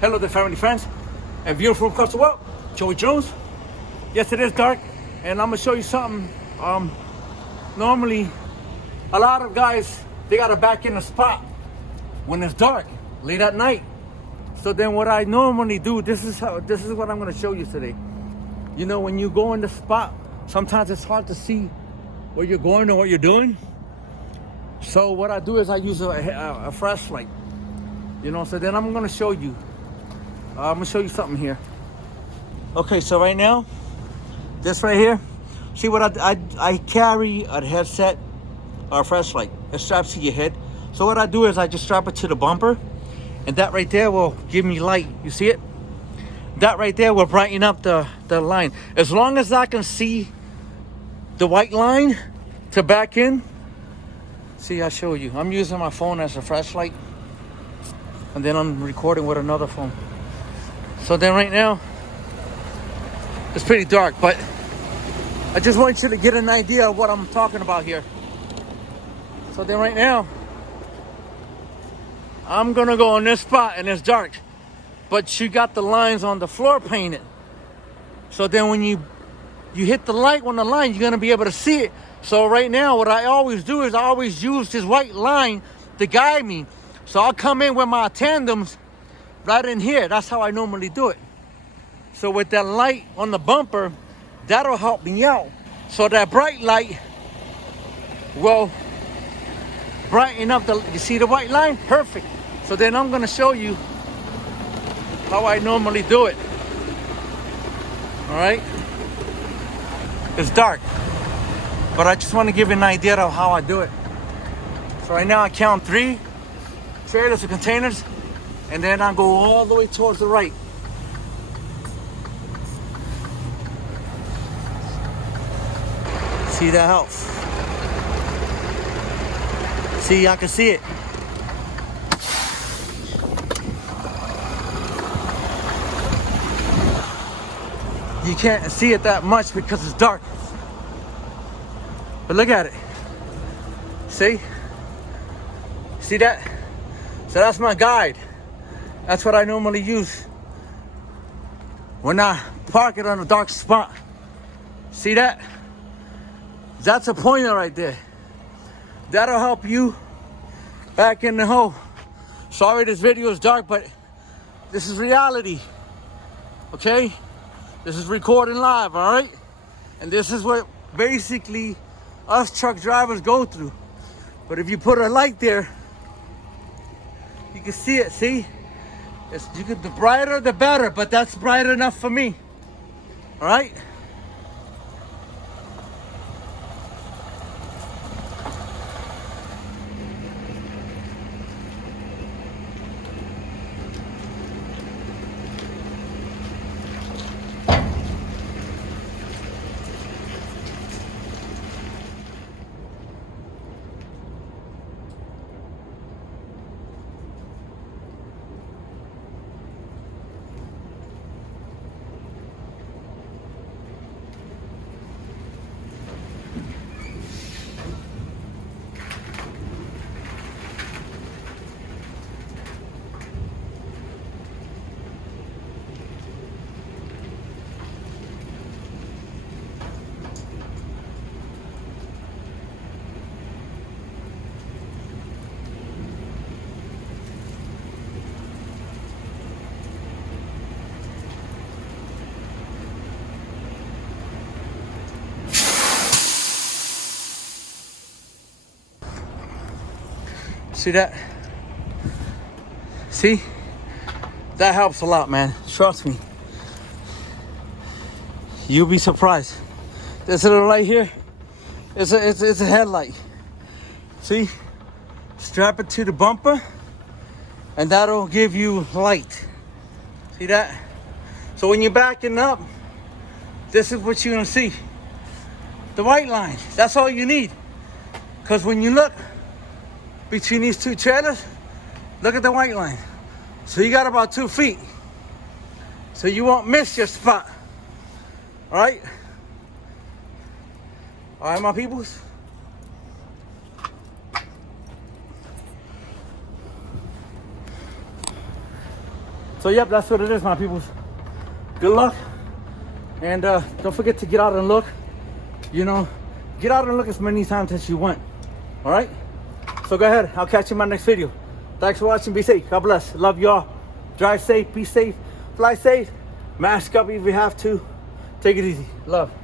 Hello there, family, friends, and viewers from across the world. Joey Jones. Yes, it is dark, and I'm gonna show you something. Normally, a lot of guys, they gotta back in a spot when it's dark, late at night. So then what I normally do, this is what I'm gonna show you today. You know, when you go in the spot, sometimes it's hard to see where you're going or what you're doing. So what I do is I use a flashlight. You know, so then I'm gonna show you. I'm gonna show you something here. Okay, so right now, this right here, see what I carry a headset or a flashlight. It straps to your head. So what I do is I just strap it to the bumper, and that right there will give me light. You see it? That right there will brighten up the line. As long as I can see the white line to back in. See, I'll show you. I'm using my phone as a flashlight, and then I'm recording with another phone. So then right now, it's pretty dark, but I just want you to get an idea of what I'm talking about here. So then right now, I'm gonna go in this spot and it's dark, but you got the lines on the floor painted. So then when you hit the light on the line, you're gonna be able to see it. So right now, what I always do is I always use this white line to guide me. So I'll come in with my tandems right in here. That's how I normally do it. So with that light on the bumper, that'll help me out. So that bright light will brighten up you see the white line? Perfect. So then I'm gonna show you how I normally do it. All right? It's dark, but I just want to give you an idea of how I do it. So right now I count 3 trailers or containers, and then I go all the way towards the right. See, that helps. See, I can see it. You can't see it that much because it's dark. But look at it. See? See that? So that's my guide. That's what I normally use when I park it on a dark spot. See that? That's a pointer right there. That'll help you back in the hole. Sorry this video is dark, but this is reality. Okay? This is recording live, all right? And this is what basically us truck drivers go through. But if you put a light there, you can see it, see? The brighter, the better, but that's bright enough for me. All right? See that? See? That helps a lot, man. Trust me. You'll be surprised. This little light here, it's a headlight. See? Strap it to the bumper, and that'll give you light. See that? So when you're backing up, this is what you're gonna see. The white line. That's all you need. Because when you look between these 2 trailers, look at the white line. So you got about 2 feet. So you won't miss your spot. All right? All right, my peoples? So yep, that's what it is, my peoples. Good luck, and don't forget to get out and look. You know, get out and look as many times as you want. All right. So go ahead. I'll catch you in my next video. Thanks for watching. Be safe. God bless. Love y'all. Drive safe. Be safe. Fly safe. Mask up if you have to. Take it easy. Love.